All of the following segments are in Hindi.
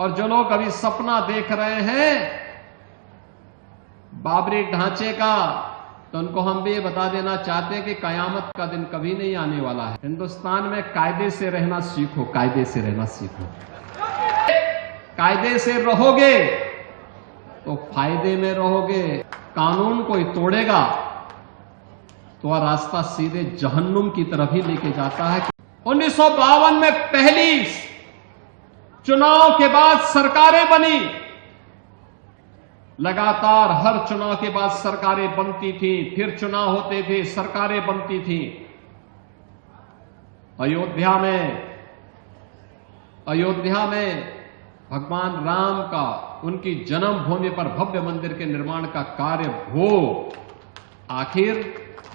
और जो लोग अभी सपना देख रहे हैं बाबरी ढांचे का, तो उनको हम भी ये बता देना चाहते हैं कि कयामत का दिन कभी नहीं आने वाला है। हिंदुस्तान में कायदे से रहना सीखो, कायदे से रहना सीखो। कायदे से रहोगे तो फायदे में रहोगे। कानून कोई तोड़ेगा तो वह रास्ता सीधे जहन्नुम की तरफ ही लेके जाता है। 1952 में पहली चुनाव के बाद सरकारें बनी, लगातार हर चुनाव के बाद सरकारें बनती थी, फिर चुनाव होते थे, सरकारें बनती थी। अयोध्या में भगवान राम का, उनकी जन्मभूमि पर भव्य मंदिर के निर्माण का कार्य हो, आखिर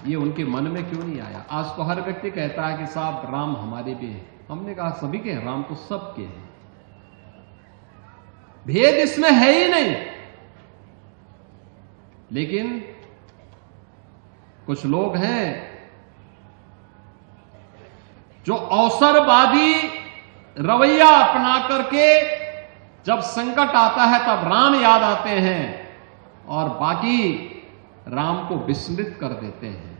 ये उनके मन में क्यों नहीं आया? आज तो हर व्यक्ति कहता है कि साहब राम हमारे भी हैं। हमने कहा सभी के हैं, राम तो सबके हैं, भेद इसमें है ही नहीं। लेकिन कुछ लोग हैं जो अवसरवादी रवैया अपना करके जब संकट आता है तब राम याद आते हैं और बाकी राम को विस्मृत कर देते हैं,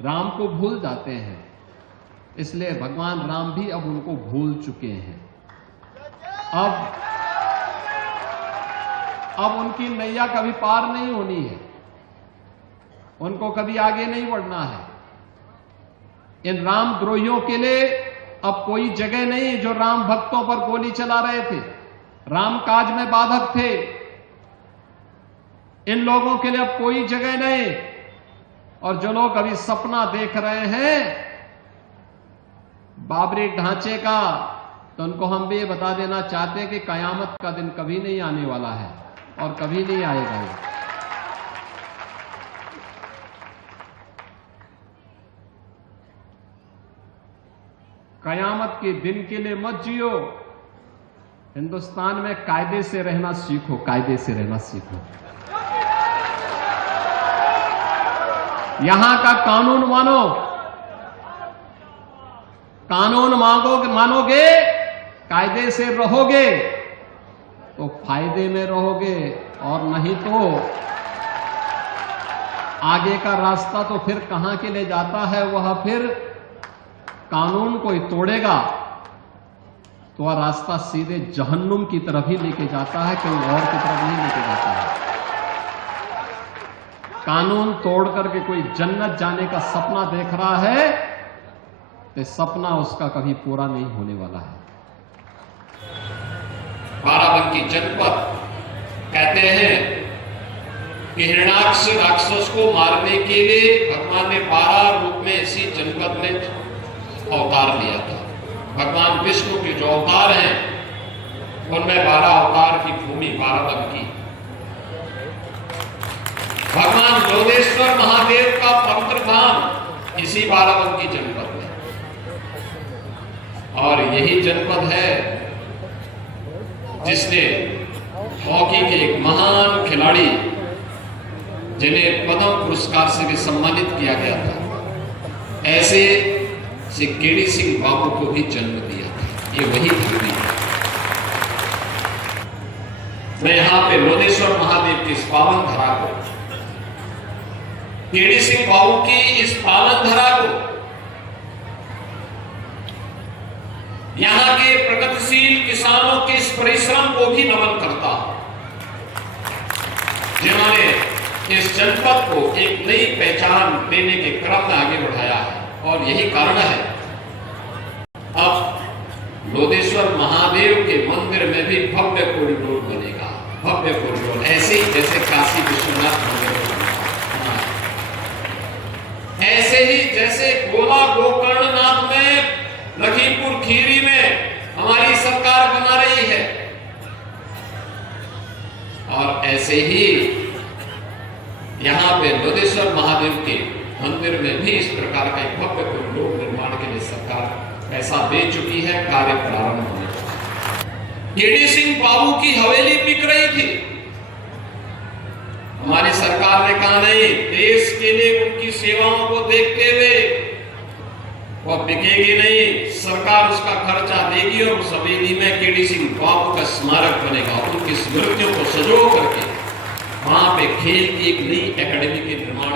राम को भूल जाते हैं। इसलिए भगवान राम भी अब उनको भूल चुके हैं। अब उनकी नैया कभी पार नहीं होनी है, उनको कभी आगे नहीं बढ़ना है। इन रामद्रोहियों के लिए अब कोई जगह नहीं जो राम भक्तों पर गोली चला रहे थे, राम काज में बाधक थे। इन लोगों के लिए अब कोई जगह नहीं। और जो लोग अभी सपना देख रहे हैं बाबरी ढांचे का, तो उनको हम भी ये बता देना चाहते हैं कि कयामत का दिन कभी नहीं आने वाला है और कभी नहीं आएगा। कयामत के दिन के लिए मत जियो। हिंदुस्तान में कायदे से रहना सीखो, कायदे से रहना सीखो। यहां का कानून मानो, कानून मानोगे, कायदे से रहोगे तो फायदे में रहोगे, और नहीं तो आगे का रास्ता तो फिर कहां के लिए जाता है? वह फिर कानून कोई तोड़ेगा तो वह रास्ता सीधे जहन्नुम की तरफ ही लेके जाता है, कहीं और की तरफ नहीं लेके जाता है। कानून तोड़ करके कोई जन्नत जाने का सपना देख रहा है तो सपना उसका कभी पूरा नहीं होने वाला है। बाराबंकी जनपद कहते हैं कि हिरण्याक्ष राक्षस को मारने के लिए भगवान ने 12 रूप में इसी जनपद में अवतार लिया था। भगवान विष्णु के जो अवतार हैं उनमें 12 अवतार की भूमि बाराबंकी। भगवान लोदेश्वर महादेव का पवित्र धाम इसी बाराबंकी जनपद में, और यही जनपद है जिसने हॉकी के एक महान खिलाड़ी जिन्हें पद्म पुरस्कार से भी सम्मानित किया गया था, ऐसे श्री केडी सिंह बाबू को भी जन्म दिया था। ये वही धरती है। मैं यहां पे लोदेश्वर महादेव की इस पावन धरा को, केडी सिंह बाबू की इस पावन धरा को, यहां के प्रगतिशील किसानों के इस परिश्रम को भी नमन करता हूं, जिन्होंने इस जनपद को एक नई पहचान देने के क्रम में आगे बढ़ाया है। और यही कारण है अब लोदेश्वर महादेव के मंदिर में भी भव्य कॉरिडोर बनेगा, भव्य कॉरिडोर, ऐसे ही जैसे काशी विश्वनाथ मंदिर बना, ऐसे ही जैसे गोला गोकर्णनाथ में, लखीमपुर खीरी में हमारी सरकार बना रही है, और ऐसे ही यहां पे लोदेश्वर महादेव के मंदिर में भी इस प्रकार का एक भव्य कॉरिडोर निर्माण के लिए सरकार पैसा दे चुकी है। कार्य प्रारंभ होने लगा। केडी सिंह बाबू की हवेली बिक रही थी, हमारी सरकार ने कहा नहीं, देश के लिए उनकी सेवाओं को देखते हुए वो बिकेगी नहीं, सरकार उसका खर्चा देगी और उस हवेली में केडी सिंह बाबू का स्मारक बनेगा। उनकी स्मृतियों को सजो करके वहां पे खेल की एक नई एकेडमी के निर्माण